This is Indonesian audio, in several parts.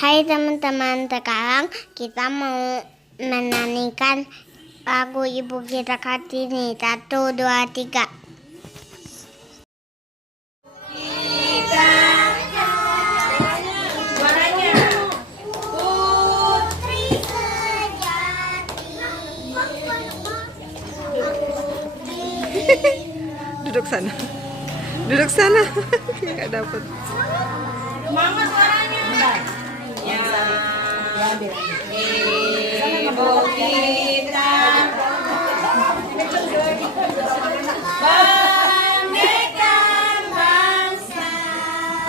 Hai teman-teman, sekarang kita mau menyanyikan lagu Ibu Kita Kartini. 1, 2, 3. Duduk sana. Duduk sana. Nggak dapet. Mama suaranya. Ya. Ibu kita pendekar bangsa.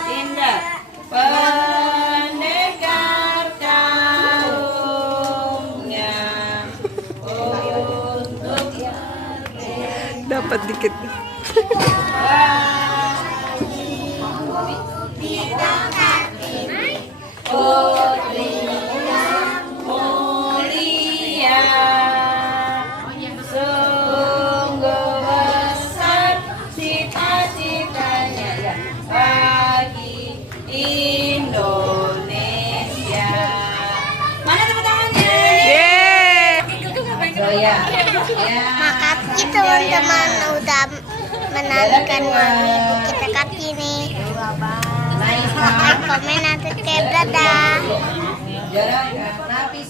Indah. Pendekar kaumnya. Untuk Dapat dikit. putri yang mulia, sungguh besar cita-citanya bagi Indonesia. Mana tepuk tangannya? Oh ya. Makasih teman-teman udah menyanyikan lagu Ibu Kita Kartini. Like, komen, dan subscribe. Dadah. Jarang, rapi,